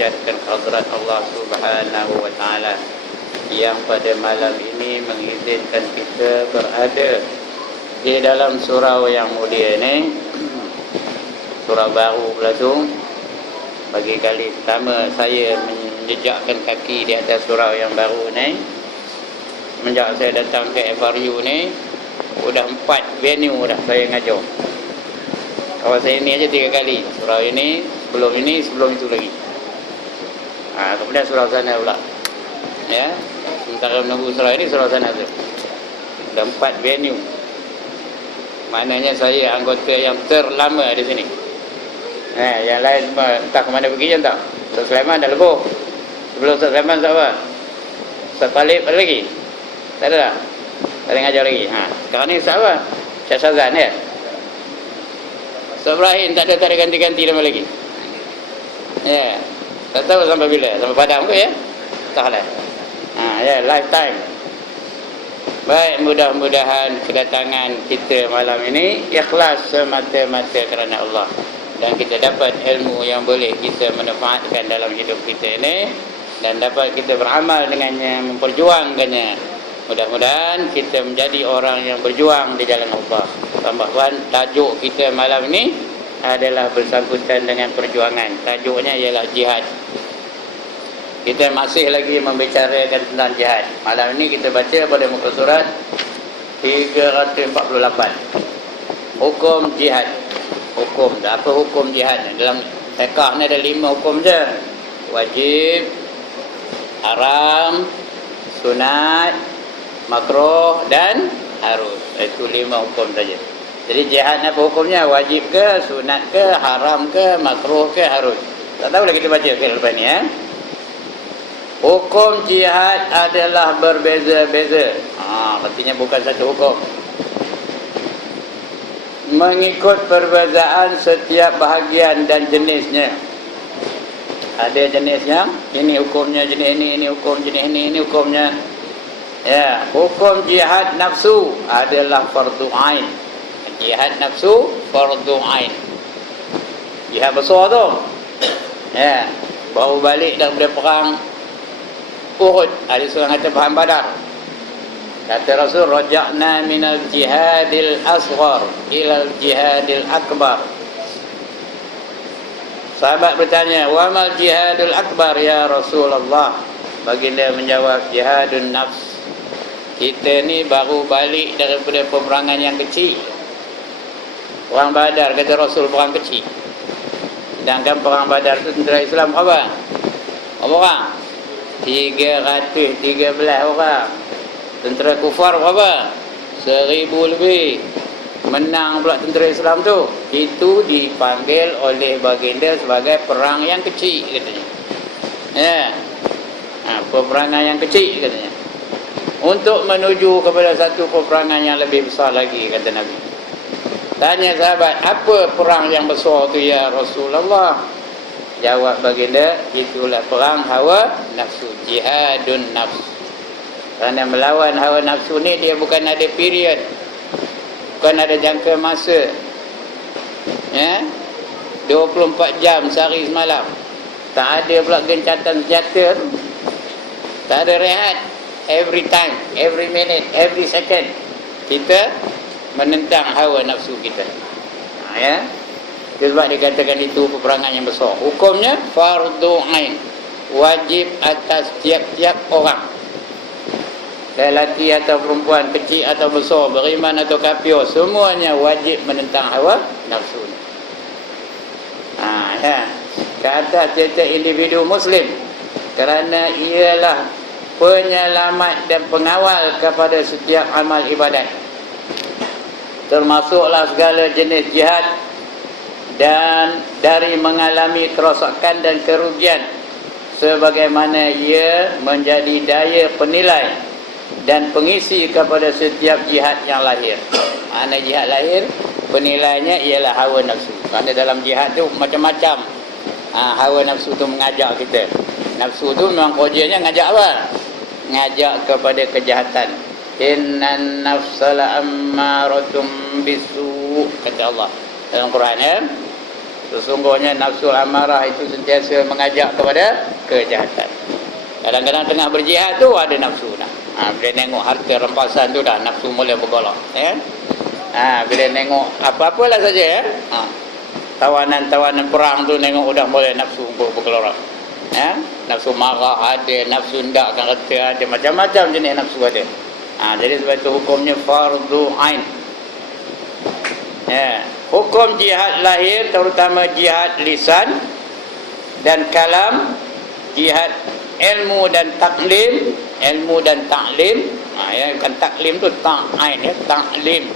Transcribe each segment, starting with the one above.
menjadikan hadrat Allah Subhanahu wa taala yang pada malam ini mengizinkan kita berada di dalam surau yang mulia ini, surau baru pula tu. Bagi kali pertama saya menjejakkan kaki di atas surau yang baru ni. Semenjak saya datang ke FRU ni, sudah 4 venue dah saya ngajar. Kawasan ini aja 3 kali. Surau ini, sebelum itu lagi. Kemudian surau sana pula. Ya, sementara menunggu surau ini, surau sana tu. Sudah 4 venue. Maknanya saya anggota yang terlama di sini. Yang lain semua entah ke mana pergi je tak. Ustaz Sulaiman dah lebuh. Sebelum Ustaz Sulaiman Ustaz apa? Ustaz Talib ada lagi? Tak ada tak? Tak ada ngajar lagi. Sekarang ni Ustaz apa? Syed Syazan ya? Ustaz Ibrahim tak ada ganti-ganti nama lagi. Ya. Tak tahu sampai bila. Sampai Padang ke ya? Entahlah. Ya, lifetime. Baik, mudah-mudahan kedatangan kita malam ini ikhlas semata-mata kerana Allah. Dan kita dapat ilmu yang boleh kita manfaatkan dalam hidup kita ini. Dan dapat kita beramal dengannya, memperjuangkannya. Mudah-mudahan kita menjadi orang yang berjuang di jalan Allah. Tambahan tajuk kita malam ini adalah bersangkutan dengan perjuangan. Tajuknya ialah jihad. Kita masih lagi membicarakan tentang jihad. Malam ini kita baca pada muka surat 348. Hukum jihad. Hukum. Apa hukum jihad? Dalam fiqh ni ada 5 hukum je. Wajib, haram, sunat, makruh dan harus. Itu 5 hukum saja. Jadi jihad apa hukumnya? Wajib ke, sunat ke, haram ke, makruh ke, harus. Tak tahulah kita baca ke lepas ni ya. Hukum jihad adalah berbeza-beza. Artinya bukan satu hukum. Mengikut perbezaan setiap bahagian dan jenisnya. Ada jenisnya, ini hukumnya jenis ini hukum jenis ini hukumnya. Ya, hukum jihad nafsu adalah fardu ain. Jihad nafsu fardu ain. Jihad besar tu. Ya, baru balik daripada perang Uhud, ada seorang kata Perang Badar. Kata Rasul, raja'na minal jihadil asghar ilal jihadil akbar. Sahabat bertanya, wa mal jihadul akbar ya Rasulullah? Baginda menjawab, jihadun nafs. Kita ni baru balik daripada peperangan yang kecil. Perang Badar, kata Rasul, perang kecil. Sedangkan perang Badar tu tentera Islam berapa? Berapa orang? 313 orang. Tentera kufar berapa? 1000 lebih. Menang pula tentera Islam tu. Itu dipanggil oleh baginda sebagai perang yang kecil katanya. Ya. Peperangan yang kecil katanya. Untuk menuju kepada satu peperangan yang lebih besar lagi, kata Nabi. Tanya sahabat, apa perang yang besar tu ya Rasulullah? Jawab baginda, itulah perang hawa nafsu, jihadun nafsu. Kerana melawan hawa nafsu ni dia bukan ada period, bukan ada jangka masa. Ya, 24 jam sehari semalam. Tak ada pula gencatan senjata, tak ada rehat. Every time, every minute, every second kita menentang hawa nafsu kita. Ya. Sebab dikatakan itu peperangan yang besar. Hukumnya fardu ain, wajib atas tiap-tiap orang, lelaki atau perempuan, kecil atau besar, beriman atau kafir, semuanya wajib menentang hawa nafsu. Ya. Ke atas setiap individu muslim, kerana ialah penyelamat dan pengawal kepada setiap amal ibadat, termasuklah segala jenis jihad, dan dari mengalami kerosakan dan kerugian, sebagaimana ia menjadi daya penilai dan pengisi kepada setiap jihad yang lahir. Mana jihad lahir, penilainya ialah hawa nafsu. Kerana dalam jihad tu macam-macam. Hawa nafsu tu mengajak kita. Nafsu tu memang kerjanya ngajak apa? Ngajak kepada kejahatan. Innan nafsala ammaratum bisu, kata Allah dalam Quran ya. Sesungguhnya nafsu amarah itu sentiasa mengajak kepada kejahatan. Kadang-kadang tengah berjihad tu ada nafsu dah. Bila tengok harta rampasan tu dah nafsu mula bergolak, ya. Bila tengok apa-apalah saja, ya. Tawanan-tawanan perang tu tengok dah mula nafsu bergelora. Ya, nafsu marah ada, nafsu hendakkan reta ada, macam-macam jenis nafsu ada. Jadi sebab itu hukumnya fardu ain. Ya, hukum jihad lahir terutama jihad lisan dan kalam, jihad ilmu dan taklim, ya, bukan taklim tu ta'ain, ya, taklim.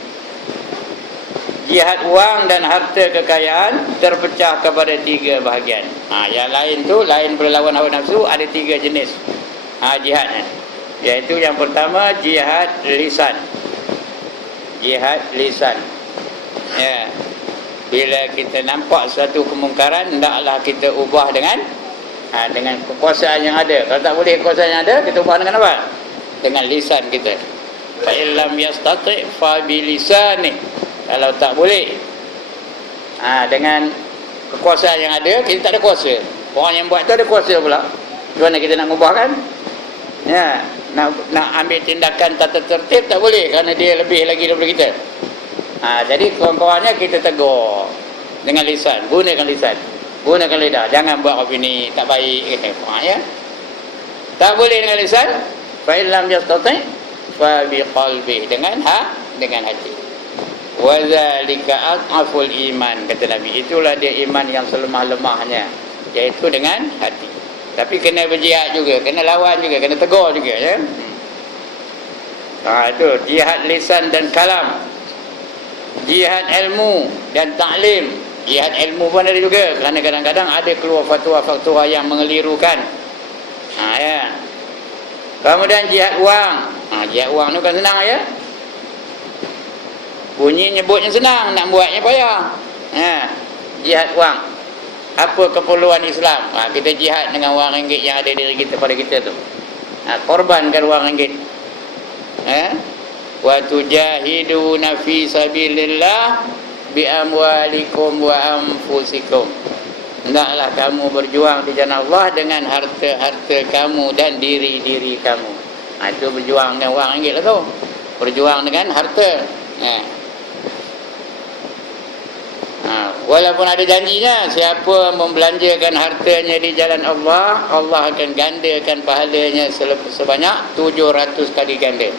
Jihad wang dan harta kekayaan terpecah kepada 3 bahagian. Yang lain tu, lain berlawan hawa nafsu, ada 3 jenis jihadnya. Iaitu yang pertama jihad lisan. Jihad lisan. Ya. Bila kita nampak satu kemungkaran, hendaklah kita ubah dengan kekuasaan yang ada. Kalau tak boleh kekuasaan yang ada, kita ubah dengan apa? Dengan lisan kita. Fa illam yastati' fa bilisani. Kalau tak boleh dengan kekuasaan yang ada, kita tak ada kuasa. Orang yang buat tu ada kuasa pula. Macam mana kita nak ubahkan? Ya, nak ambil tindakan tata tertib tak boleh kerana dia lebih lagi daripada kita. Jadi kawan-kawannya kita tegur dengan lisan, gunakan lisan, gunakan lidah, jangan buat opini tak baik kata. Ya, tak boleh dengan lisan, fa illam yastati' fa biqalbi, dengan hati. Wa zalika aqaful iman, kata Nabi, itulah dia iman yang selemah-lemahnya, iaitu dengan hati. Tapi kena berjihad juga, kena lawan juga, kena tegur juga, ya. Itu jihad lisan dan kalam. Jihad ilmu dan taklim. Jihad ilmu pun ada juga, kerana kadang-kadang ada keluar fatwa-fatwa yang mengelirukan. Ya. Kemudian jihad wang. Jihad wang ni bukan senang, ya. Bunyi nyebutnya senang, nak buatnya payah. Jihad wang. Apa keperluan Islam? Kita jihad dengan wang ringgit yang ada diri kita pada kita tu. Korbankan wang ringgit. Wa tujahiduna fi sabilillah bi amwalikum wa anfusikum. Hendaklah kamu berjuang di jalan Allah dengan harta-harta kamu dan diri-diri kamu. Itu berjuang dengan wang ringgit lah tu. Berjuang dengan harta. Walaupun ada janjinya, siapa membelanjakan hartanya di jalan Allah, Allah akan gandakan pahalanya sebanyak 700 kali ganda.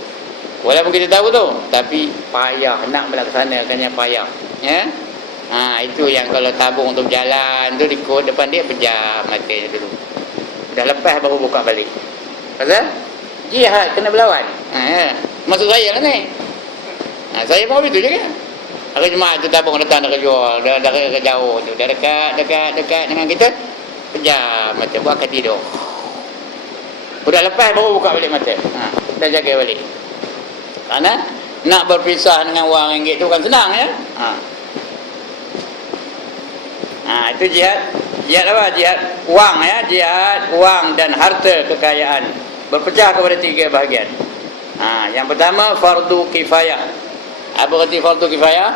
Walaupun kita tahu tu, tapi payah nak melaksanakannya, payah. Ya. Itu yang kalau tabung untuk berjalan tu, ikut depan dia pejam matanya dulu. Dah lepas baru buka balik. Pasal jihad kena berlawan. Maksud saya lah ni. Saya pun begitu juga. Hari Jumaat tu tabung datang dah jual, dah jauh tu, dah dekat dengan kita, pejam mata, buatkan tidur. Sudah lepas baru buka balik mata. Dah jaga balik. Kerana nak berpisah dengan wang ringgit tu bukan senang, ya. Itu jihad. Jihad apa? Jihad wang, ya. Jihad wang dan harta kekayaan berpecah kepada 3 bahagian. Yang pertama fardu kifayah. Apa arti fardu kifayah?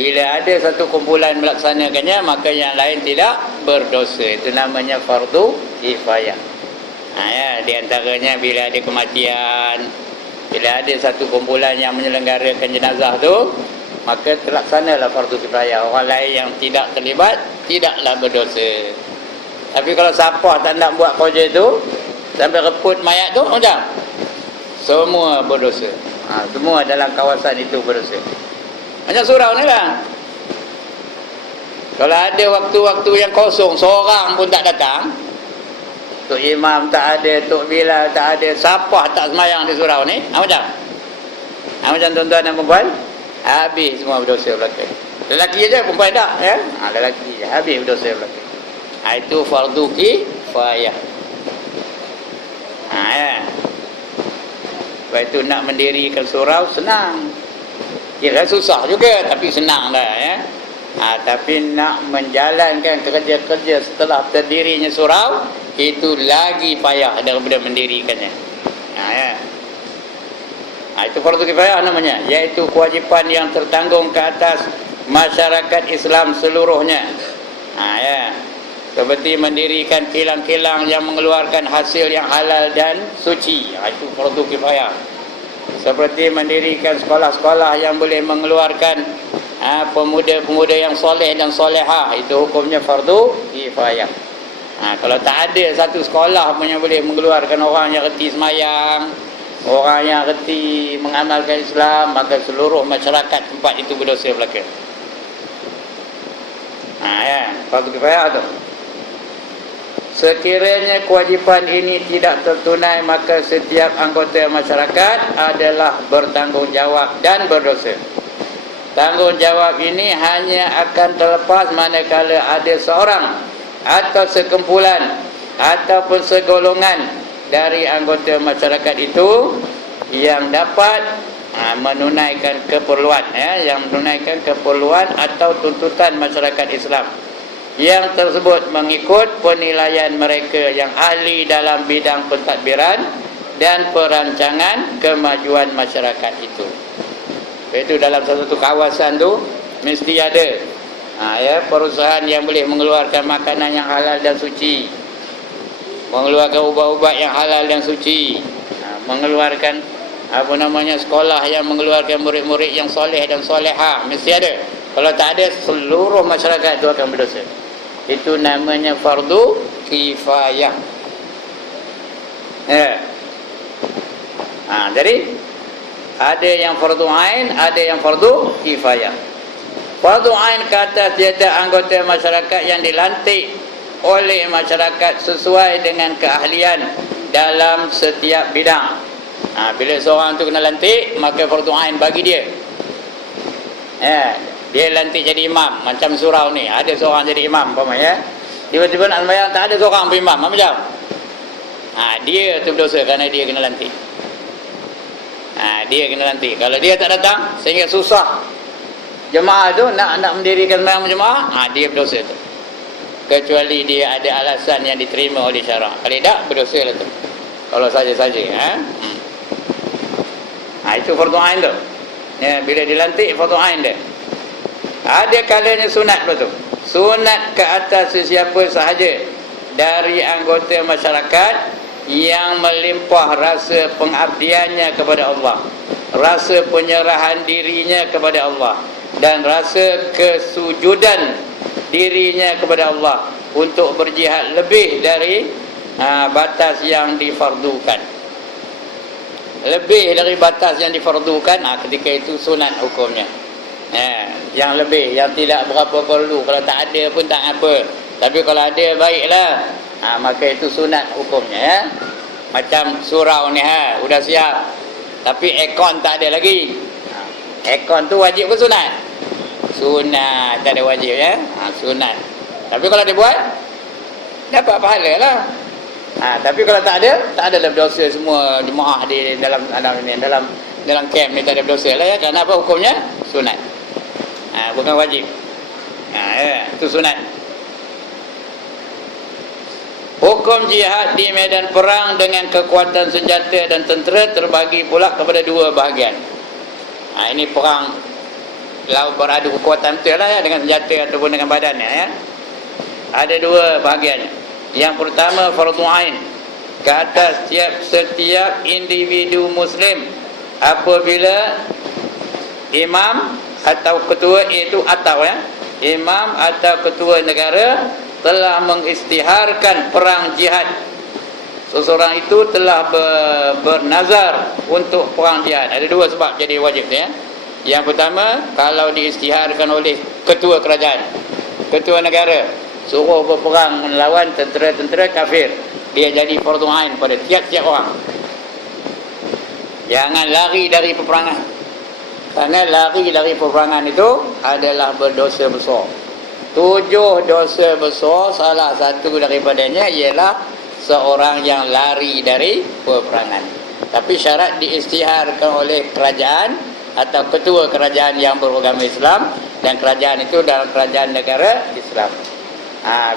Bila ada satu kumpulan melaksanakannya, maka yang lain tidak berdosa. Itu namanya fardu kifayah. Ya, di antaranya bila ada kematian, bila ada satu kumpulan yang menyelenggarakan jenazah tu, maka terlaksanalah fardu kifayah. Orang lain yang tidak terlibat tidaklah berdosa. Tapi kalau siapa tak nak buat kerja itu sampai reput mayat tu, macam semua berdosa. Semua dalam kawasan itu berdosa. Macam surau ni lah. Kalau ada waktu-waktu yang kosong, seorang pun tak datang, Tok Imam tak ada, Tok Bilal tak ada, siapa tak semayang di surau ni, macam macam tuan-tuan dan perempuan, habis semua berdosa belaka. Lelaki aja, perempuan tak, ya. Lelaki je, habis berdosa belaka. Itu fardu kifayah. Ya. Sebab itu nak mendirikan surau senang. Kira susah juga, tapi senang dah, ya. Tapi nak menjalankan kerja-kerja setelah terdirinya surau, itu lagi payah daripada mendirikannya. Ya. Itu fardu kifayah namanya, iaitu kewajipan yang tertanggung ke atas masyarakat Islam seluruhnya. Ya. Seperti mendirikan kilang-kilang yang mengeluarkan hasil yang halal dan suci. Itu fardu kifayah. Seperti mendirikan sekolah-sekolah yang boleh mengeluarkan pemuda-pemuda yang soleh dan solehah. Itu hukumnya fardu kifayah. Kalau tak ada satu sekolah pun yang boleh mengeluarkan orang yang reti semayang, orang yang reti mengamalkan Islam, maka seluruh masyarakat tempat itu berdosa belaka. Ya, fardu kifayah tu. Sekiranya kewajipan ini tidak tertunai, maka setiap anggota masyarakat adalah bertanggungjawab dan berdosa. Tanggungjawab ini hanya akan terlepas manakala ada seorang atau sekumpulan ataupun segolongan dari anggota masyarakat itu yang dapat menunaikan keperluan, yang menunaikan keperluan atau tuntutan masyarakat Islam, yang tersebut mengikut penilaian mereka yang ahli dalam bidang pentadbiran dan perancangan kemajuan masyarakat itu. Itu dalam satu kawasan tu mesti ada perusahaan yang boleh mengeluarkan makanan yang halal dan suci, mengeluarkan ubat-ubat yang halal dan suci, mengeluarkan sekolah yang mengeluarkan murid-murid yang soleh dan solehah, mesti ada. Kalau tak ada, seluruh masyarakat itu akan berdosa. Itu namanya fardu kifayah. Jadi ada yang fardu ain, ada yang fardu kifayah. Fardu ain kata tiada anggota masyarakat yang dilantik oleh masyarakat sesuai dengan keahlian dalam setiap bidang. Bila seorang tu kena lantik, maka fardu ain bagi dia. Dia lantik jadi imam, macam surau ni, ada seorang jadi imam umpamanya, tiba-tiba nak sembahyang tak ada seorang imam, macam dia tu berdosa kerana dia kena lantik. Dia kena lantik. Kalau dia tak datang sehingga susah jemaah tu nak mendirikan sembahyang berjemaah, dia berdosa tu. Kecuali dia ada alasan yang diterima oleh syarak. Kalau tak, berdosa lah tu. Kalau saja-saja itu fardu ain tu. Bila dilantik fardu ain dia. Ada kalanya sunat betul. Sunat ke atas sesiapa sahaja dari anggota masyarakat yang melimpah rasa pengabdiannya kepada Allah, rasa penyerahan dirinya kepada Allah, dan rasa kesujudan dirinya kepada Allah untuk berjihad lebih dari batas yang difardukan. Lebih dari batas yang difardukan, ketika itu sunat hukumnya. Yang lebih, yang tidak berapa perlu. Kalau tak ada pun tak apa, tapi kalau ada baiklah. Maka itu sunat hukumnya. Macam surau ni sudah siap, tapi aircon tak ada lagi. Aircon tu wajib ke sunat? Sunat, tak ada wajib sunat. Tapi kalau dia buat, dapat pahala lah. Tapi kalau tak ada berdosa semua jemaah di dalam camp ni, tak ada berdosa lah Kerana apa hukumnya? Sunat. Bukan wajib. Itu sunat. Hukum jihad di medan perang dengan kekuatan senjata dan tentera terbagi pula kepada dua bahagian. Ini perang laut beradu kekuatan betul lah dengan senjata ataupun dengan badannya Ada dua bahagiannya. Yang pertama fardu ain ke atas setiap individu muslim apabila imam atau ketua, iaitu imam atau ketua negara telah mengisytiharkan perang jihad. Seseorang itu telah bernazar untuk perang jihad. Ada dua sebab jadi wajib Yang pertama, kalau diisytiharkan oleh ketua kerajaan, ketua negara, suruh berperang melawan tentera-tentera kafir, dia jadi fardu ain pada tiap-tiap orang. Jangan lari dari peperangan, kerana lari dari peperangan itu adalah berdosa besar. 7 dosa besar, salah satu daripadanya ialah seorang yang lari dari peperangan. Tapi syarat diisytiharkan oleh kerajaan atau ketua kerajaan yang beragama Islam, dan kerajaan itu dalam kerajaan negara Islam.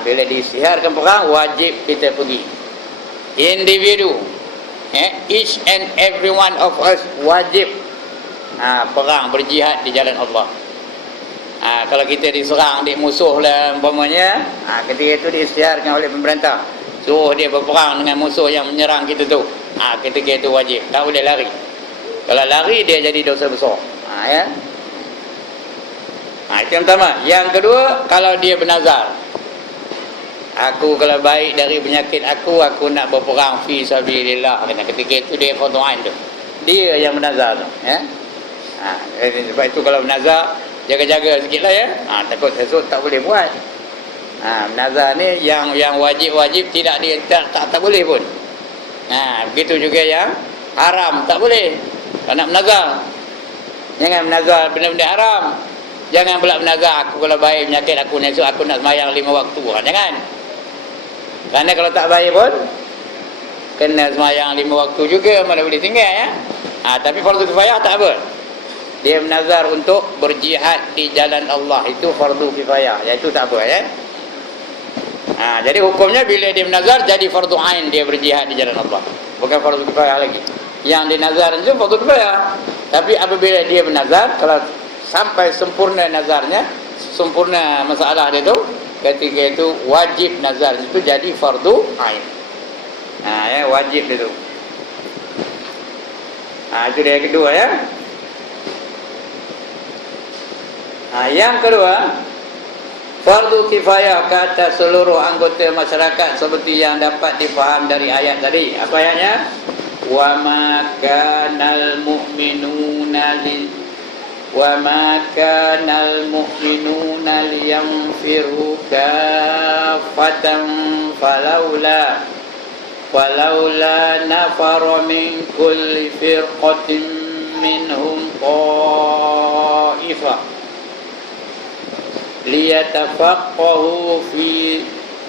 Bila diisytiharkan perang, wajib kita pergi. Individu, each and every one of us wajib perang, berjihad di jalan Allah. Kalau kita diserang, musuh lah umpamanya, ketika itu diisytiharkan oleh pemerintah, suruh dia berperang dengan musuh yang menyerang kita tu, ketika itu wajib, tak boleh lari. Kalau lari dia jadi dosa besar. Ya. Itu yang pertama. Yang kedua, kalau dia bernazar, aku kalau baik dari penyakit aku nak berperang fi sabilillah. Ketika itu dia fardu ain tu. Dia yang bernazar tu, ya. Sebab itu kalau bernazar, jaga-jaga sikitlah, ya. Takut esok tak boleh buat. Bernazar ni yang wajib-wajib tidak dia tak boleh pun. Begitu juga yang haram tak boleh. Kalau nak bernazar, jangan bernazar benda-benda haram. Jangan pula bernazar, aku kalau baik penyakit aku esok aku nak sembahyang 5 waktu. Jangan. Kerana kalau tak baik pun kena sembahyang 5 waktu juga, mana boleh tinggal, ya. Tapi fardu kifayah tak apa. Dia bernazar untuk berjihad di jalan Allah, itu fardu kifayah, iaitu tak apa, ya. Jadi hukumnya bila dia bernazar jadi fardu ain, dia berjihad di jalan Allah, bukan fardu kifayah lagi. Yang dinazar itu fardu kifayah. Tapi apabila dia bernazar, kalau sampai sempurna nazarnya, sempurna masalah dia tu, ketika itu wajib nazar itu jadi fardu ain. Ya, wajib itu. Itu dia yang kedua, ya. Yang kedua, fardu kifayah ke atas seluruh anggota masyarakat seperti yang dapat difaham dari ayat tadi. Apa ayatnya? Wa ma kanal mu'minuna liyanfiru kaffatan falaula nafara min kulli firqatin minhum ta'ifah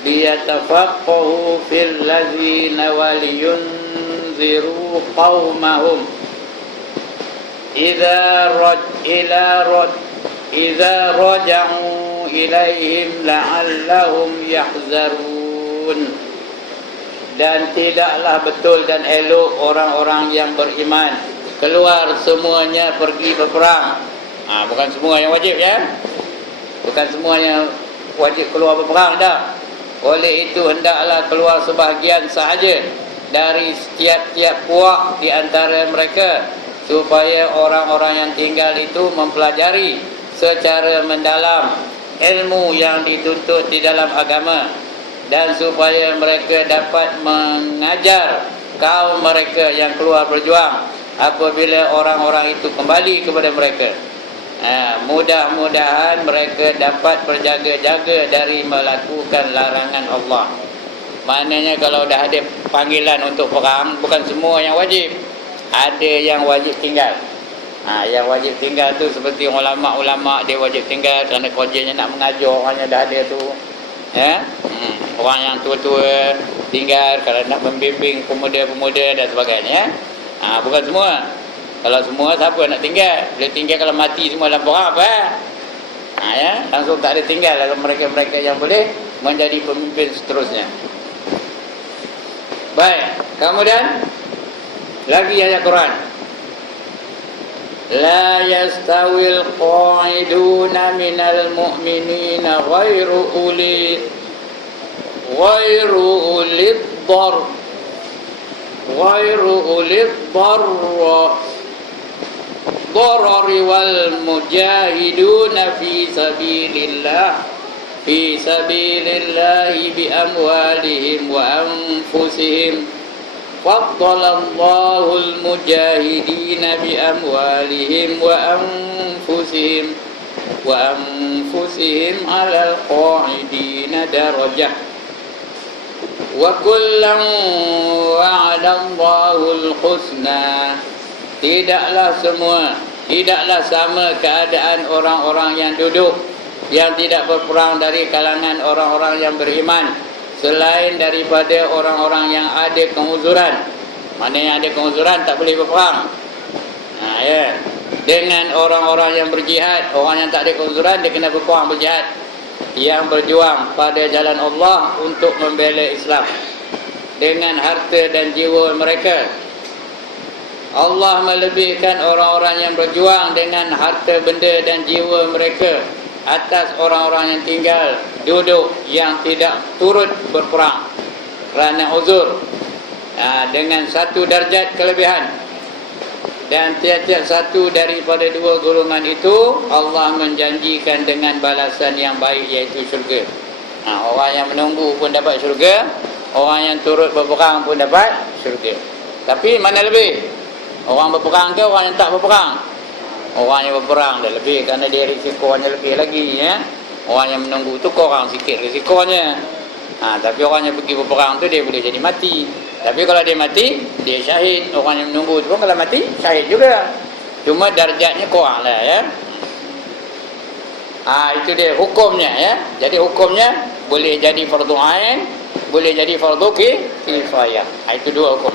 liyatafaqahu fil ladzina waliyunziru qaumahum idza raja'u ilaihim la'allahum yahzarun. Dan tidaklah betul dan elok orang-orang yang beriman keluar semuanya pergi berperang. Bukan semua yang wajib, ya. Bukan semua yang wajib keluar berperang dah. Oleh itu hendaklah keluar sebahagian sahaja dari setiap-tiap puak di antara mereka, supaya orang-orang yang tinggal itu mempelajari secara mendalam ilmu yang dituntut di dalam agama, dan supaya mereka dapat mengajar kaum mereka yang keluar berjuang apabila orang-orang itu kembali kepada mereka. Mudah-mudahan mereka dapat berjaga-jaga dari melakukan larangan Allah. Maknanya kalau dah ada panggilan untuk perang, bukan semua yang wajib. Ada yang wajib tinggal. Yang wajib tinggal tu seperti ulama-ulama, dia wajib tinggal kerana kerjanya nak mengajar orang yang dah ada tu, ya. Orang yang tua-tua tinggal kerana nak membimbing pemuda-pemuda dan sebagainya. Bukan semua. Kalau semua, siapa nak tinggal? Bila tinggal, kalau mati semua dalam perang, apa? Ya, langsung tak ada tinggal mereka-mereka yang boleh menjadi pemimpin seterusnya. Baik, kemudian lagi ayat Quran. La yastawil qa'iduna minal mu'minina ghairu ulid darari wal mujahiduna fi sabilillahi bi amwalihim wa anfusihim. Faddalallahu al-mujahidina bi amwalihim wa anfusihim 'alal qa'idina darajah. Wa kullan wa'adallahu al-husna. Tidaklah sama keadaan orang-orang yang duduk, yang tidak berperang dari kalangan orang-orang yang beriman, selain daripada orang-orang yang ada penguzuran. Mana yang ada penguzuran tak boleh berperang. Ya. Dengan orang-orang yang berjihad, orang yang tak ada penguzuran dia kena berperang berjihad, yang berjuang pada jalan Allah untuk membela Islam dengan harta dan jiwa mereka. Allah melebihkan orang-orang yang berjuang dengan harta benda dan jiwa mereka atas orang-orang yang tinggal duduk yang tidak turut berperang kerana uzur, dengan satu darjat kelebihan. Dan tiap-tiap satu daripada dua golongan itu Allah menjanjikan dengan balasan yang baik, iaitu syurga. Orang yang menunggu pun dapat syurga, orang yang turut berperang pun dapat syurga. Tapi mana lebih? Orang berperang ke orang yang tak berperang? Orang yang berperang dah lebih, kerana dia risikonya lebih lagi, ya. Orang yang menunggu tu kurang sikit risikonya. Tapi orang yang pergi berperang tu dia boleh jadi mati. Tapi kalau dia mati, dia syahid. Orang yang menunggu tu pun kalau mati, syahid juga. Cuma darjatnya kurang lah, ya. Itu dia hukumnya, ya. Jadi hukumnya boleh jadi fardu ain, boleh jadi fardu kifayah. Itu dua hukum.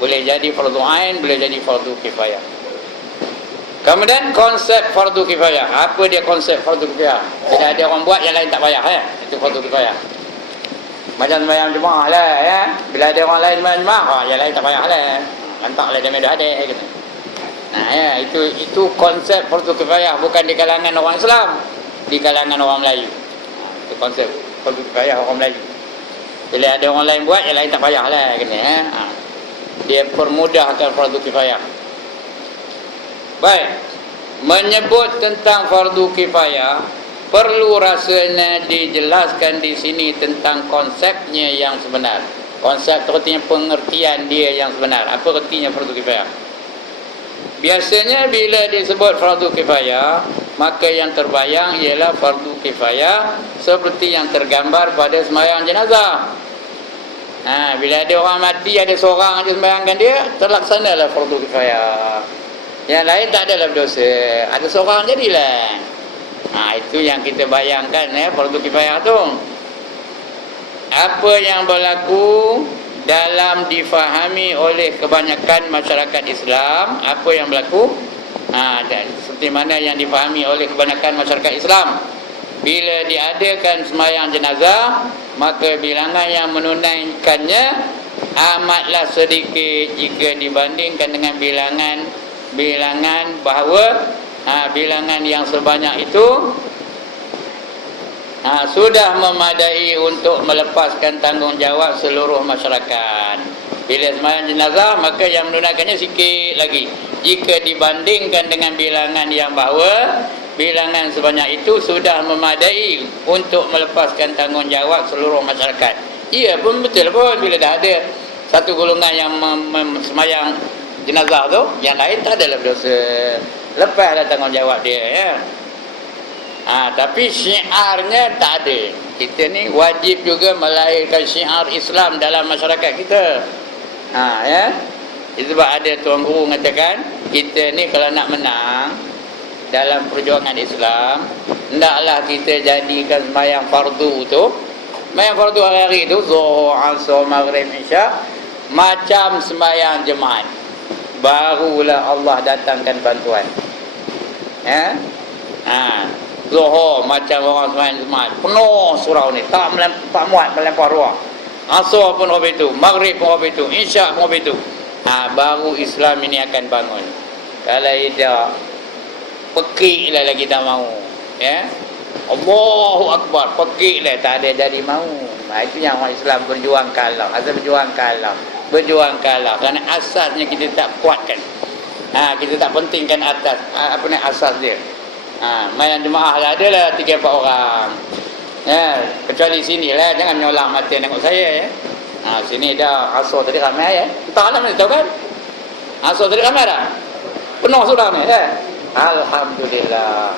Boleh jadi fardu ain, boleh jadi fardu kifayah. Kemudian konsep fardu kifayah. Apa dia konsep fardu kifayah? Bila ada orang buat, yang lain tak payah, ya. Itu fardu kifayah. Macam sembahyang jemaah lah, ya. Bila ada orang lain sembahyang jemaah, yang lain tak payah lah. Hantarlah dia medah ada, gitu. Ya, itu konsep fardu kifayah, bukan di kalangan orang Islam, di kalangan orang Melayu. Itu konsep fardu kifayah orang Melayu. Bila ada orang lain buat, yang lain tak payah lah, gitu, ya. Dia permudahkan fardu kifayah. Baik, menyebut tentang fardu kifayah, perlu rasanya dijelaskan di sini tentang konsepnya yang sebenar. Konsep itu artinya pengertian dia yang sebenar. Apa artinya fardu kifayah? Biasanya bila disebut fardu kifayah, maka yang terbayang ialah fardu kifayah seperti yang tergambar pada sembahyang jenazah. Bila ada orang mati, ada seorang aja sembahyangkan dia, terlaksanalah fardu kifayah. Yang lain tak adalah berdosa, ada seorang jadilah. Itu yang kita bayangkan, fardu kifayah tu. Apa yang berlaku dalam difahami oleh kebanyakan masyarakat Islam, apa yang berlaku, dan seperti mana yang difahami oleh kebanyakan masyarakat Islam, bila diadakan sembahyang jenazah, maka bilangan yang menunaikannya amatlah sedikit jika dibandingkan dengan bilangan bahawa bilangan yang sebanyak itu sudah memadai untuk melepaskan tanggungjawab seluruh masyarakat. Bila sembahyang jenazah, maka yang menunaikannya sikit lagi jika dibandingkan dengan bilangan yang bahawa bilangan sebanyak itu sudah memadai untuk melepaskan tanggungjawab seluruh masyarakat. Ia pun betul pun, bila dah ada satu golongan yang sembahyang jenazah tu, yang lain tak adalah berdosa, lepaslah tanggungjawab dia, ya. Tapi syiarnya tak ada. Kita ni wajib juga melahirkan syiar Islam dalam masyarakat kita. Ya. Sebab ada tuan guru mengatakan, kita ni kalau nak menang dalam perjuangan Islam, hendaklah kita jadikan sembahyang fardu tu, sembahyang fardu hari-hari tu, Zuhur, Asar, Maghrib, Isya, macam sembahyang jemaat. Barulah Allah datangkan bantuan. Ya. Zuhur macam orang sembahyang jemaat, penuh surau ni, tak muat melempar ruang. Asar pun habis itu, Maghrib pun habis itu, Isya pun habis itu. Baru Islam ini akan bangun. Kalau tidak, pekiklah lagi tak mau, ya. Allahu Akbar, pekiklah tak ada jadi mau. Itu yang orang Islam berjuang kalah. Asal berjuang kalah kerana asasnya kita tak kuatkan. Kita tak pentingkan asas dia. Main jemaah lah, adalah 3-4 orang, ya. Kecuali sini lah, jangan menyolang mata tengok saya, ya. Sini dah Asar tadi ramai, ya. Tak alam ni tahu kan, Asar tadi ramai dah, penuh sudah ni, ya. Alhamdulillah,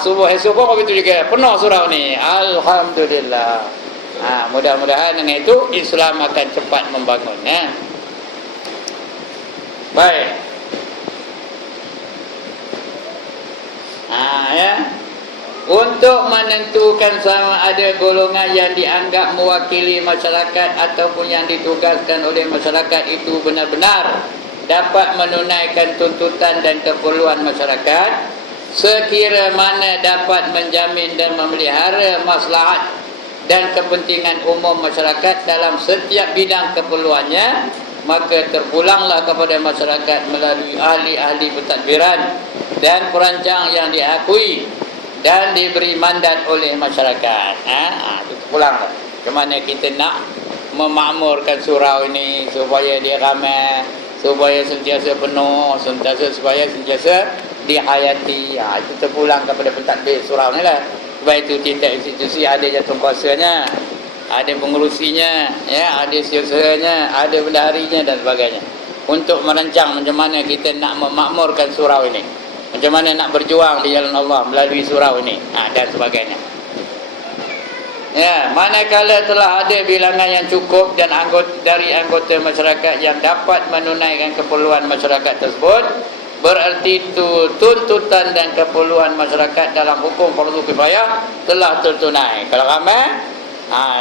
subuh esok pun begitu juga, penuh surau ni. Alhamdulillah. Mudah-mudahan dengan itu Islam akan cepat membangun, ya. Baik. Ya. Untuk menentukan sama ada golongan yang dianggap mewakili masyarakat ataupun yang ditugaskan oleh masyarakat itu benar-benar dapat menunaikan tuntutan dan keperluan masyarakat, sekira mana dapat menjamin dan memelihara maslahat dan kepentingan umum masyarakat dalam setiap bidang keperluannya, maka terpulanglah kepada masyarakat melalui ahli-ahli pentadbiran dan perancang yang diakui dan diberi mandat oleh masyarakat. Itu pulang lah. Macam mana kita nak memakmurkan surau ini supaya dia ramai, supaya sentiasa penuh, supaya sentiasa dihayati. Itu terpulang kepada pentadbir surau ni lah. Sebab itu tiap institusi ada jawatankuasanya, ada pengurusinya, ya, ada siasanya, ada bendaharinya dan sebagainya, untuk merancang macam mana kita nak memakmurkan surau ini, macam mana nak berjuang di jalan Allah melalui surau ini, dan sebagainya. Ya, manakala telah ada bilangan yang cukup dan dari anggota masyarakat yang dapat menunaikan keperluan masyarakat tersebut, berarti itu tuntutan dan keperluan masyarakat dalam hukum fardu kifayah telah tertunai. Kalau ramai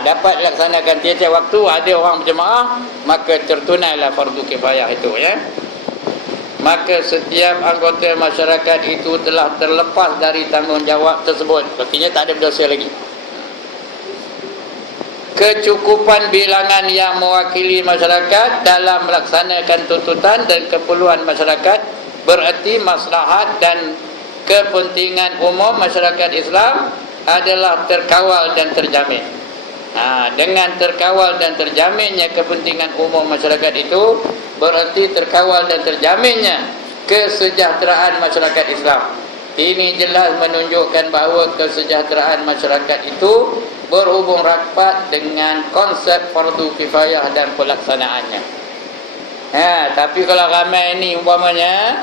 dapat laksanakan tiap-tiap waktu ada orang berjemaah, maka tertunailah fardu kifayah itu, ya. Maka setiap anggota masyarakat itu telah terlepas dari tanggungjawab tersebut. Artinya tak ada berdosa lagi. Kecukupan bilangan yang mewakili masyarakat dalam melaksanakan tuntutan dan keperluan masyarakat berarti maslahat dan kepentingan umum masyarakat Islam adalah terkawal dan terjamin. Dengan terkawal dan terjaminnya kepentingan umum masyarakat itu berarti terkawal dan terjaminnya kesejahteraan masyarakat Islam. Ini jelas menunjukkan bahawa kesejahteraan masyarakat itu berhubung rapat dengan konsep fardu kifayah dan pelaksanaannya. Tapi kalau ramai ni umpamanya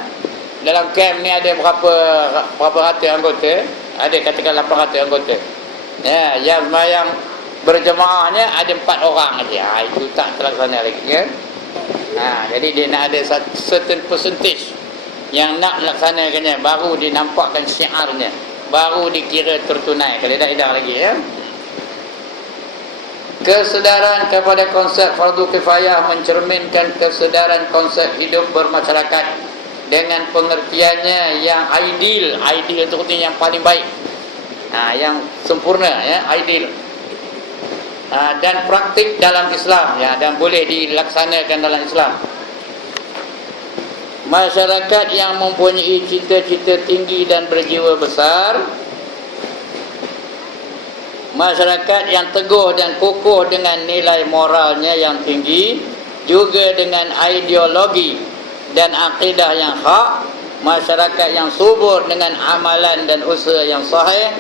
dalam camp ni ada berapa ratus anggota, ada katakan 800 anggota. Yang sembahyang berjemaahnya ada 4 orang saja. Itu tak terlaksana lagi, ya. Jadi dia nak ada certain percentage yang nak melaksanakannya, baru dinampakkan syiarnya, baru dikira tertunai. Kalau tidak lagi, ya. Kesedaran kepada konsep fardu kifayah mencerminkan kesedaran konsep hidup bermasyarakat dengan pengertiannya yang ideal. Ideal itu artinya yang paling baik, yang sempurna, ya, ideal, dan praktik dalam Islam, ya, dan boleh dilaksanakan dalam Islam. Masyarakat yang mempunyai cita-cita tinggi dan berjiwa besar, masyarakat yang teguh dan kukuh dengan nilai moralnya yang tinggi, juga dengan ideologi dan akidah yang hak, masyarakat yang subur dengan amalan dan usaha yang sahih,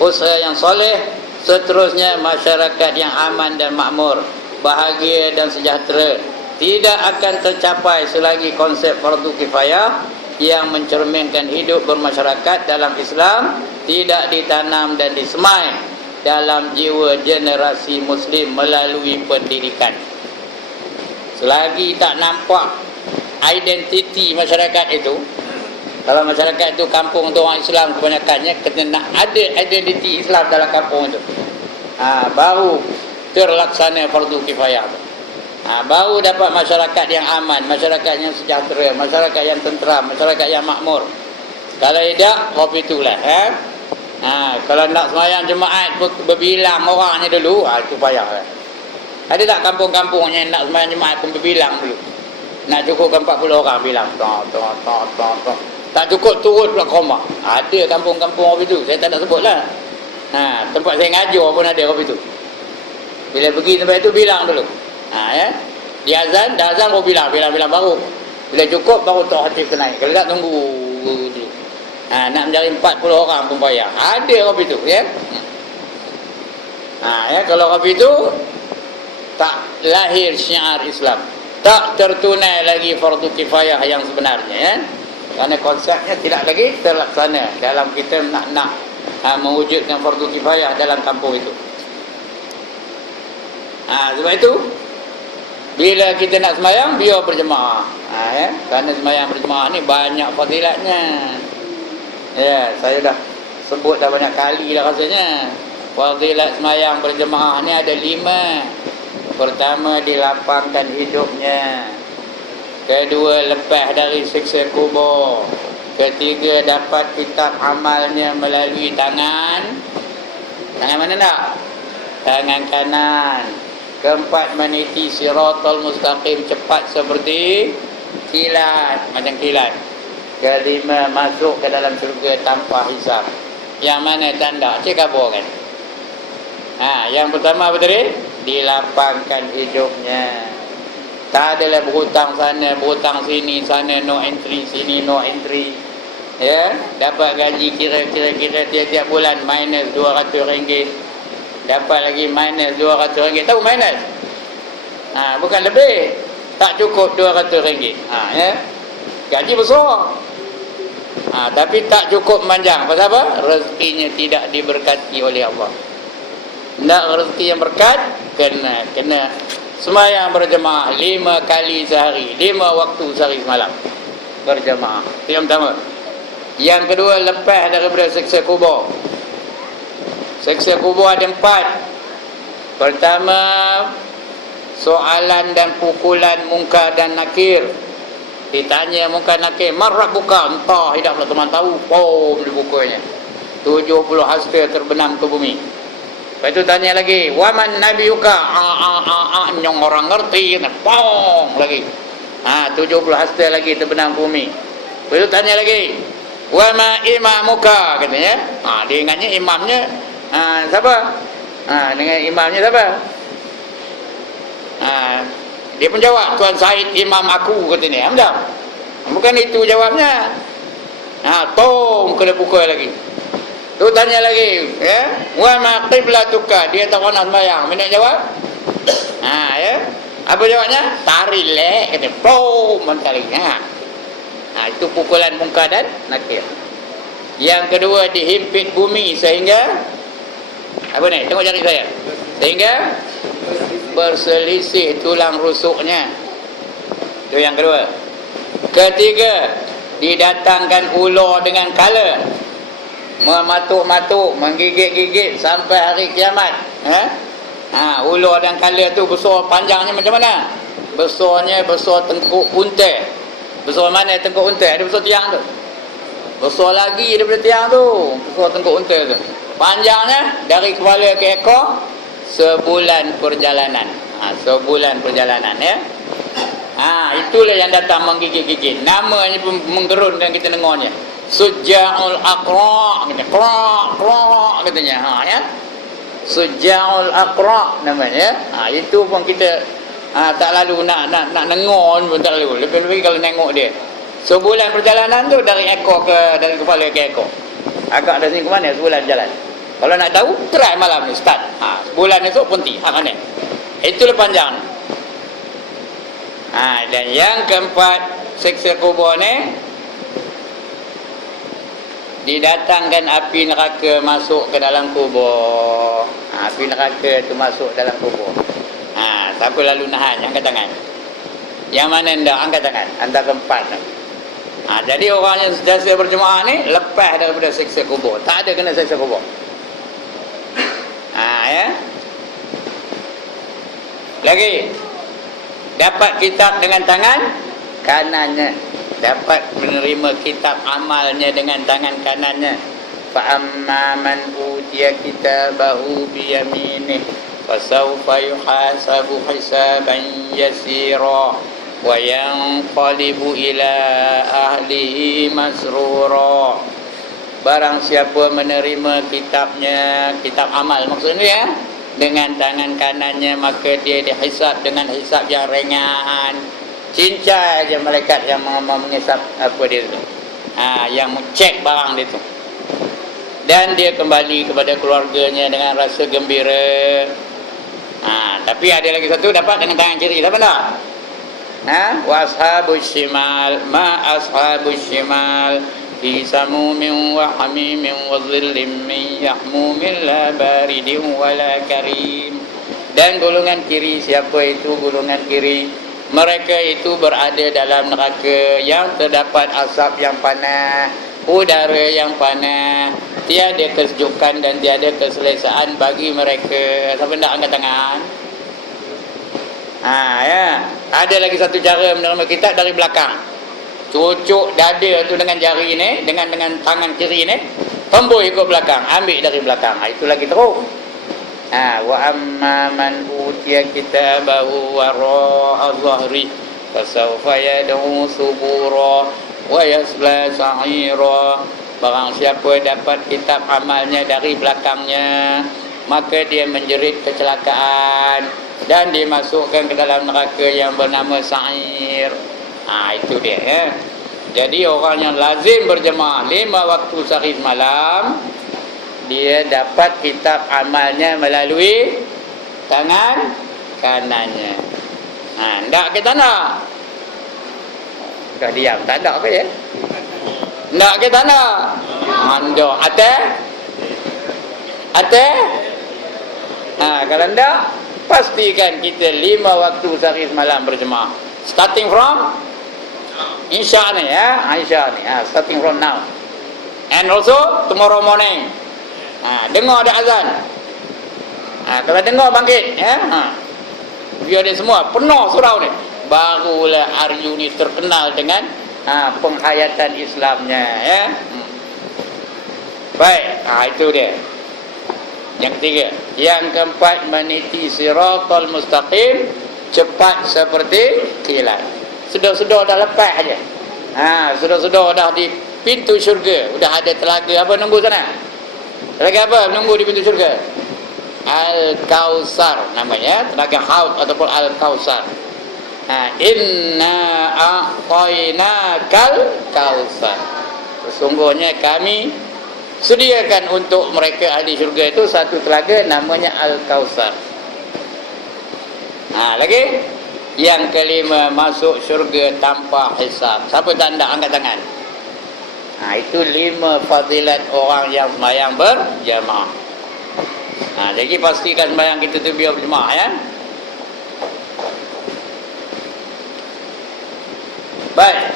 usaha yang soleh, seterusnya masyarakat yang aman dan makmur, bahagia dan sejahtera, tidak akan tercapai selagi konsep fardu kifayah yang mencerminkan hidup bermasyarakat dalam Islam tidak ditanam dan disemai dalam jiwa generasi Muslim melalui pendidikan. Selagi tak nampak identiti masyarakat itu, kalau masyarakat itu kampung tu orang Islam kebanyakannya, kena nak ada identiti Islam dalam kampung itu, baru terlaksana fardu kifayah itu. Baru dapat masyarakat yang aman, masyarakat yang sejahtera, masyarakat yang tenteram, masyarakat yang makmur. Kalau tidak, kopi itulah, kalau nak sembahyang jemaat berbilang orangnya dulu, itu payahlah. Ada tak kampung-kampung yang nak sembahyang jemaat pun berbilang dulu? Nak cukupkan 40 orang bilang, tak cukup turut pula koma. Ada kampung-kampung kopi tu, saya tak nak sebutlah. Tempat saya ngajar pun ada kopi tu. Bila pergi tempat itu bilang dulu. Ya. Dia azan, dah azan baru bilang baru. Bila cukup baru tok hati naik. Kalau tak tunggu dulu. Nak mencari 40 orang pun payah. Ada kopi tu, ya. Ya, kalau kopi tu tak lahir syiar Islam, tak tertunai lagi fardu kifayah yang sebenarnya, ya. Kerana konsepnya tidak lagi terlaksana dalam kita nak mewujudkan fardu kifayah dalam kampung itu. Sebab itu bila kita nak sembahyang, biar berjemaah, ya. Kerana sembahyang berjemaah ni banyak fadilatnya. Ya, saya dah sebut dah banyak kali dah rasanya. Fadilat sembahyang berjemaah ni ada 5. Pertama, dilapangkan hidupnya. Kedua, lepas dari siksa kubur. Ketiga, dapat kitab amalnya melalui tangan mana nak? Tangan kanan. Keempat, meniti siratal mustaqim cepat seperti kilat, macam kilat. Kelima, masuk ke dalam syurga tanpa hisab. Yang mana tanda? Cik kabur kan? Yang pertama apa tadi? Dilapangkan hidupnya. Tak adalah berhutang sana, berhutang sini, sana no entry, sini no entry. Ya, dapat gaji kira-kira tiap-tiap bulan minus RM200. Dapat lagi minus RM200. Tahu minus? Bukan lebih. Tak cukup RM200. Ya. Gaji besar. Tapi tak cukup manjang. Pasal apa? Rezekinya tidak diberkati oleh Allah. Nak rezeki yang berkat, kena sembahyang berjemaah 5 kali sehari, 5 waktu sehari semalam berjemaah. Itu yang pertama. Yang kedua, lepas daripada siksa kubur. Siksa kubur ada 4. Pertama, soalan dan pukulan Munkar dan Nakir. Ditanya Munkar Nakir, "Man rabbuka?" Entah, tidak pula teman tahu. Dibukulnya 70 hasta terbenam ke bumi. Lepas itu tanya lagi, "Waman nabiyuka?" Nyong orang ngerti, lagi. 70 hasta lagi terbenam ke bumi. Lepas itu tanya lagi, "Wama imamuka?" katanya. Dia ingatnya imamnya siapa? Dengan imamnya siapa? Dia pun jawab, "Tuan Said imam aku," katanya. Betul? Bukan itu jawabnya. Kena pukul lagi. Tu tanya lagi, ya. "Wa ma qiblatuka?" Dia tak pernah sembahyang. Minta jawab? Ya. Apa jawabnya? "Tari lek," kata. Mentarinya. Itu pukulan Munkar dan Nakir. Yang kedua, dihimpit bumi sehingga apa ni? Tengok jari saya. Sehingga berselisih tulang rusuknya. Itu yang kedua. Ketiga, didatangkan ular dengan kala, mematuk-matuk, menggigit-gigit sampai hari kiamat. Ular dan kala tu besar, panjangnya macam mana? Besarnya besar tengkuk unta. Besar mana tengkuk unta? Ada besar tiang tu. Besar lagi daripada tiang tu. Besar tengkuk unta tu. Panjangnya dari kepala ke ekor sebulan perjalanan. Sebulan perjalanan, ya. Itulah yang datang menggigit-gigit. Namanya pun menggerunkan kita dengarnya. Suja'ul Aqra', qra' katanya. Ya. Suja'ul Aqra' namanya. Itu pun kita tak lalu nak dengar pun tak lalu. Lebih-lebih kalau tengok dia. Sebulan perjalanan tu dari kepala ke ekor. Agak dari sini ke mana? Sebulan jalan. Kalau nak tahu, try malam ni start. Sebulan esok penti. Mana? Itulah panjang. Dan yang keempat, siksa kubur ni, didatangkan api neraka masuk ke dalam kubur. Api neraka tu masuk dalam kubur. Siapa lalu nahan? Angkat tangan. Yang mana hendak? Angkat tangan. Antara keempat tu. Jadi orang yang sentiasa berjemaah ni lepas daripada siksa kubur. Tak ada kena siksa kubur. Ya. Lagi, dapat kitab dengan tangan kanannya. Dapat menerima kitab amalnya dengan tangan kanannya. Fa amma man utiya kitabahu bi yaminih fasawfa yuhasabu hisaban yasira wa yanqalibu ila ahlihi masrura. Barang siapa menerima kitabnya, kitab amal maksudnya, ya, dengan tangan kanannya, maka dia dihisap dengan hisap yang ringan. Cincai aja malaikat yang mengisap apa dia tu. Yang cek barang dia tu. Dan dia kembali kepada keluarganya dengan rasa gembira. Tapi ada lagi satu dapat dengan tangan kiri. Siapa tak? Wa ashabus shimal ma ashabus shimal fi samumin wa hamimin wa dhillim min yahmumin la baridin wa la karim. Dan golongan kiri, siapa itu golongan kiri? Mereka itu berada dalam neraka yang terdapat asap yang panas, udara yang panas, tiada kesejukan dan tiada keselesaan bagi mereka. Siapa nak angkat tangan? Ya. Ada lagi satu cara menerima kitab dari belakang. Cucuk dada tu dengan jari ni, dengan tangan kiri ni, tembus ikut belakang, ambil dari belakang. Itu lagi teruk. Wa amma man utiya kitabahu wara'a dhahri fasawfa yad'u subura wa yasla sa'ira Barang siapa dapat kitab amalnya dari belakangnya, maka dia menjerit kecelakaan dan dimasukkan ke dalam neraka yang bernama Sa'ir. Itu dia ya. Jadi orang yang lazim berjemaah 5 waktu sehari malam, dia dapat kitab amalnya melalui tangan kanannya. Tak kita nak? Dah diam, tak ada apa ya? Tak kita nak? Anda Atas? Kalau tak, pastikan kita 5 waktu sehari malam berjemaah. Starting from Isya ni ya, Isya ni. Starting from now. And also tomorrow morning. Dengar ada azan. Kalau dengar bangkit ya. Biar dia semua penuh surau ni. Barulah RU ni terkenal dengan penghayatan Islamnya ya. Baik, itu dia. Yang ketiga. Yang keempat, meniti siratal mustaqim, cepat seperti kilat. Sudah dah lepas aja. Sudah dah di pintu syurga. Sudah ada telaga apa nunggu sana? Telaga apa nunggu di pintu syurga? Al-Kausar namanya, telaga Haud ataupun Al-Kausar. Inna a'tainakal kausar. Sesungguhnya kami sediakan untuk mereka ahli syurga itu satu telaga namanya Al-Kausar. Lagi yang kelima, masuk syurga tanpa hisab. Siapa tanda angkat tangan? Itu 5 fadilat orang yang sembahyang berjamaah. Jadi pastikan sembahyang kita tu biar berjamaah ya. Baik.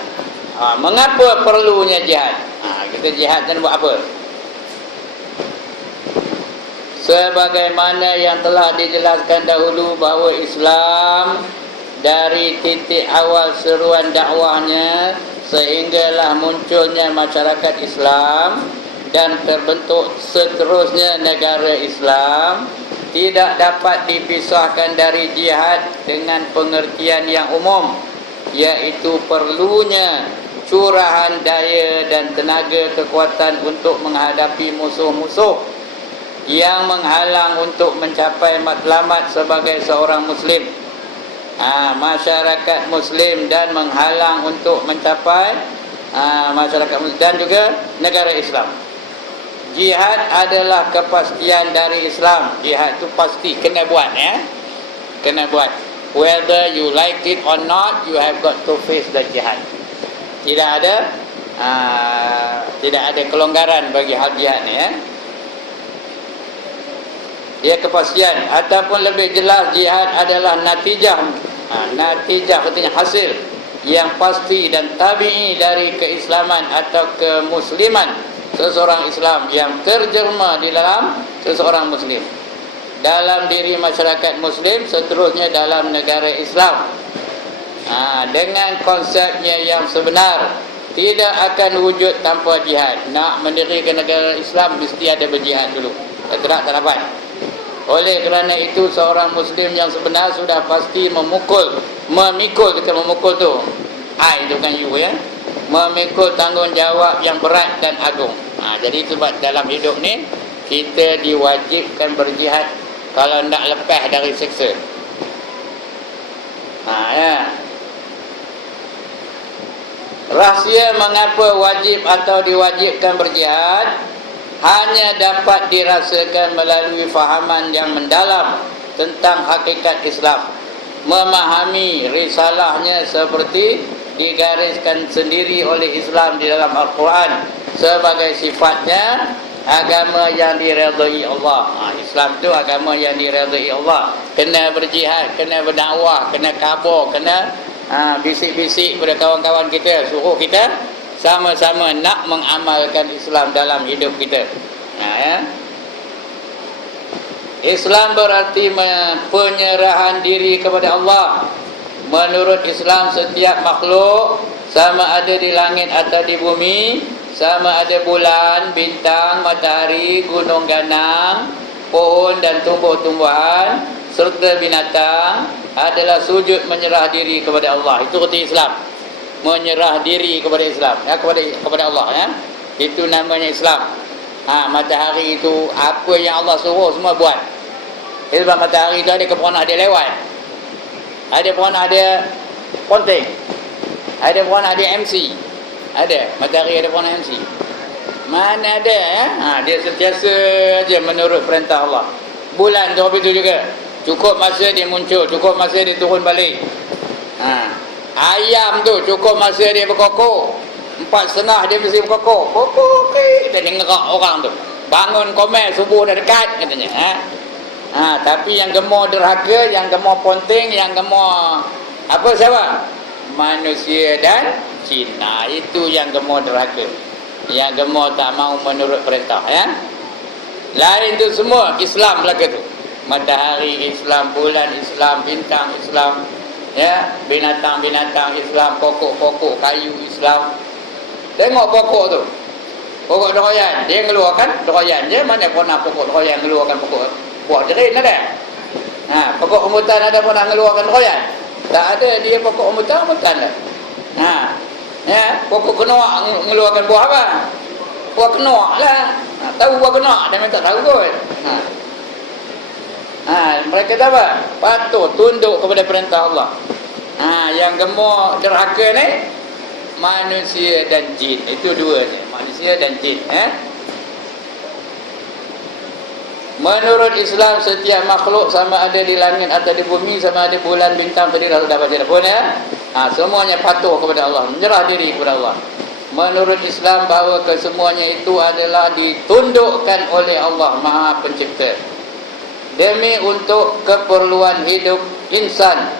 Mengapa perlunya jihad? Kita jihad dan buat apa? Sebagaimana yang telah dijelaskan dahulu bahawa Islam dari titik awal seruan dakwahnya sehinggalah munculnya masyarakat Islam dan terbentuk seterusnya negara Islam tidak dapat dipisahkan dari jihad dengan pengertian yang umum, iaitu perlunya curahan daya dan tenaga kekuatan untuk menghadapi musuh-musuh yang menghalang untuk mencapai matlamat sebagai seorang Muslim, masyarakat Muslim, dan menghalang untuk mencapai masyarakat Muslim dan juga negara Islam. Jihad adalah kepastian dari Islam. Jihad itu pasti kena buat ya, kena buat. Whether you like it or not, you have got to face the jihad. Tidak ada kelonggaran bagi hal jihad ni ya. Ia kepastian, ataupun lebih jelas jihad adalah natijah. Natijah artinya hasil yang pasti dan tabi'i dari keislaman atau kemusliman seseorang Islam yang terjelma di dalam seseorang Muslim, dalam diri masyarakat Muslim, seterusnya dalam negara Islam. Dengan konsepnya yang sebenar, tidak akan wujud tanpa jihad. Nak mendirikan negara Islam mesti ada berjihad dulu. Tak dapat. Oleh kerana itu seorang Muslim yang sebenar sudah pasti memikul tu. Itu bukan you ya. Memikul tanggungjawab yang berat dan agung. Jadi sebab dalam hidup ni kita diwajibkan berjihad kalau nak lepas dari siksa. Ya. Rahsia mengapa wajib atau diwajibkan berjihad hanya dapat dirasakan melalui fahaman yang mendalam tentang hakikat Islam, memahami risalahnya seperti digariskan sendiri oleh Islam di dalam Al-Quran sebagai sifatnya agama yang diredai Allah. Islam tu agama yang diredai Allah. Kena berjihad, kena berdakwah, kena khabar, kena bisik-bisik pada kawan-kawan kita, suruh kita sama-sama nak mengamalkan Islam dalam hidup kita. Ya. Islam berarti penyerahan diri kepada Allah. Menurut Islam, setiap makhluk, sama ada di langit atau di bumi, sama ada bulan, bintang, matahari, gunung ganang, pohon dan tumbuh-tumbuhan serta binatang, adalah sujud menyerah diri kepada Allah. Itu erti Islam, menyerah diri kepada Islam ya, kepada Allah ya. Itu namanya Islam. Matahari itu apa yang Allah suruh semua buat. Sebab matahari itu ada keperanah dia lewat. Ada peranah dia ponting. Ada peranah dia MC. Ada. Matahari ada peranah MC. Mana ada dia sentiasa je menurut perintah Allah. Bulan tu itu juga. Cukup masa dia muncul, cukup masa dia turun balik. Ayam tu cukup masa dia berkokok. 4.30 dia mesti berkokok. Kokok kita dengerak orang tu. Bangun komen subuh dah dekat katanya. Tapi yang gemar derhaka, yang gemar ponting, yang gemar apa siapa? Manusia dan jin. Itu yang gemar derhaka. Yang gemar tak mau menurut perintah, ya. Lain tu semua Islam belaka tu. Matahari Islam, bulan Islam, bintang Islam, ya, binatang-binatang Islam, pokok-pokok kayu Islam. Tengok pokok tu. Pokok durian, dia mengeluarkan durian je. Mana pernah pokok durian mengeluarkan pokok buah jerin ada? Pokok rambutan ada pernah mengeluarkan durian? Tak ada, dia pokok rambutan dah. Ya, pokok kenuak mengeluarkan buah apa? Buah kenuak lah. Tahu buah kenuak, dia minta tahu kot. Mereka tahu apa? Patuh tunduk kepada perintah Allah. Yang gemar derhaka ni manusia dan jin. Itu dua ni, manusia dan jin. Menurut Islam, setiap makhluk sama ada di langit atau di bumi, sama ada bulan, bintang, tadi dah sudah baca dah pun, ya. Semuanya patuh kepada Allah, menyerah diri kepada Allah. Menurut Islam, bahawa kesemuanya itu adalah ditundukkan oleh Allah Maha Pencipta demi untuk keperluan hidup insan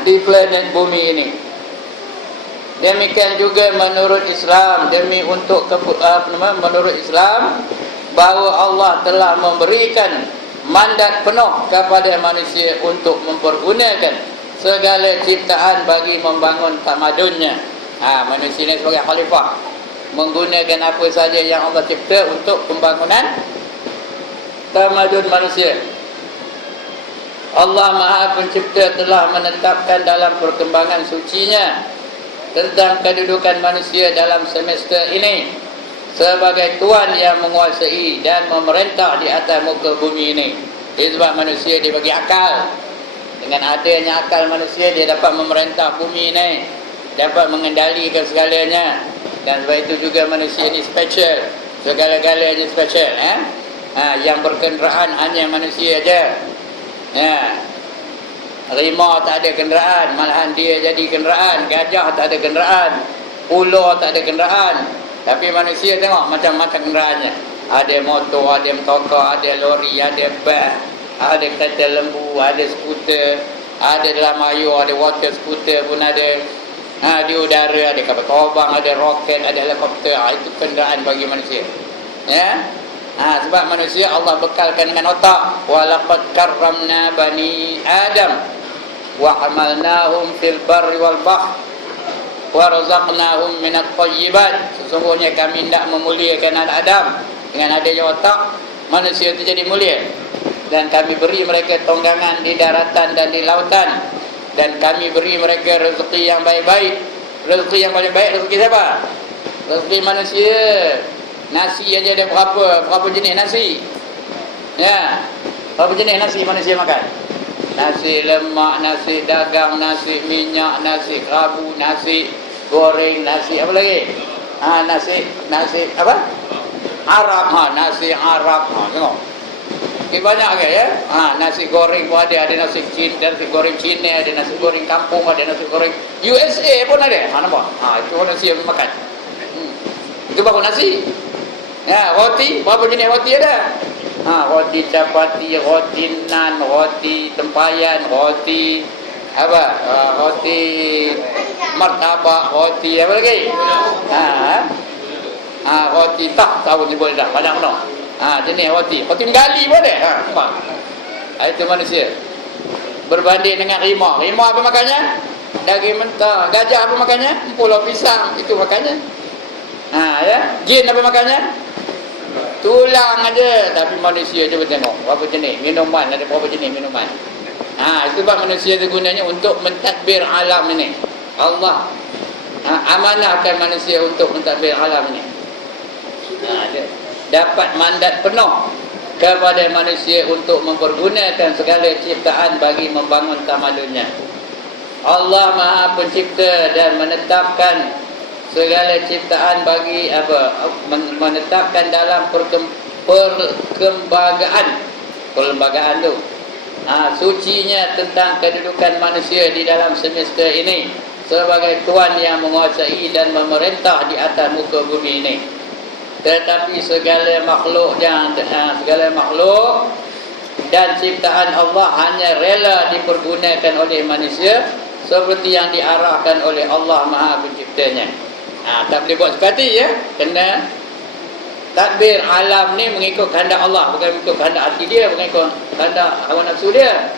di planet bumi ini. Demikian juga menurut Islam, menurut Islam, bahawa Allah telah memberikan mandat penuh kepada manusia untuk mempergunakan segala ciptaan bagi membangun tamadunnya. Manusia ini sebagai khalifah, menggunakan apa saja yang Allah cipta untuk pembangunan tamadun manusia. Allah Maha Pencipta telah menetapkan dalam perkembangan sucinya tentang kedudukan manusia dalam semesta ini sebagai Tuhan yang menguasai dan memerintah di atas muka bumi ini. Sebab manusia dibagi akal. Dengan adanya akal manusia, dia dapat memerintah bumi ini, dapat mengendalikan segalanya. Dan sebab itu juga manusia ini special. Segala-galanya special. Yang berkenderaan hanya manusia saja. Rimau tak ada kenderaan, malahan dia jadi kenderaan. Gajah tak ada kenderaan, ular tak ada kenderaan. Tapi manusia tengok macam-macam kenderaannya. Ada motor, ada motor, ada lori, ada bas, ada kereta lembu, ada skuter, ada dalam air, ada water skuter pun ada. Di udara ada kapal terbang, ada roket, ada helikopter. Itu kenderaan bagi manusia. Ya. Sebab manusia Allah bekalkan dengan otak. Walaqad karramna bani Adam wa hamalnahum fil barri wal bahr wa razaqnahum minat thayyibat. Sesungguhnya kami tidak memuliakan anak Adam. Dengan adanya otak, manusia itu jadi mulia. Dan kami beri mereka tonggangan di daratan dan di lautan. Dan kami beri mereka rezeki yang baik-baik. Rezeki yang paling baik, rezeki siapa? Rezeki manusia. Nasi aja ada berapa jenis nasi? Ya. Berapa jenis nasi manusia makan? Nasi lemak, nasi dagang, nasi minyak, nasi kerabu, nasi goreng, nasi apa lagi? Nasi apa? Arab, nasi Arab. Tengok. Banyak ke ya? Nasi goreng pun ada nasi Cina, nasi goreng Cina, ada nasi goreng kampung, ada nasi goreng USA pun ada. Nampak? Itu nasi yang makan. Itu baru nasi. Ya, roti, berapa jenis roti ada? Roti chapati, roti nan, roti tempayan, roti apa? Roti martabak, roti apa lagi? Roti tak tahu ni boleh dah, banyak mana. Jenis roti. Roti menggali pun ada. Itu manusia. Berbanding dengan rimau. Rimau apa makannya? Daging mentah. Gajah apa makannya? Pulau pisang. Itu makannya. Ya. Jin apa makannya? Tulang aja. Tapi manusia cuba tengok berapa jenis minuman, ada berapa jenis minuman. Itu sebab manusia itu gunanya untuk mentadbir alam ini. Allah amanahkan manusia untuk mentadbir alam ini. dapat mandat penuh kepada manusia untuk mempergunakan segala ciptaan bagi membangun tamadunnya. Allah Maha Pencipta dan menetapkan segala ciptaan bagi menetapkan dalam perlembagaan tu sucinya tentang kedudukan manusia di dalam semesta ini sebagai Tuhan yang menguasai dan memerintah di atas muka bumi ini. Tetapi segala makhluk dan ciptaan Allah hanya rela dipergunakan oleh manusia seperti yang diarahkan oleh Allah Maha Penciptanya. Tak boleh buat seperti ya. Kena tadbir alam ni mengikut kehendak Allah, bukan mengikut kehendak hati dia, bukan mengikut kehendak hawa nafsu dia.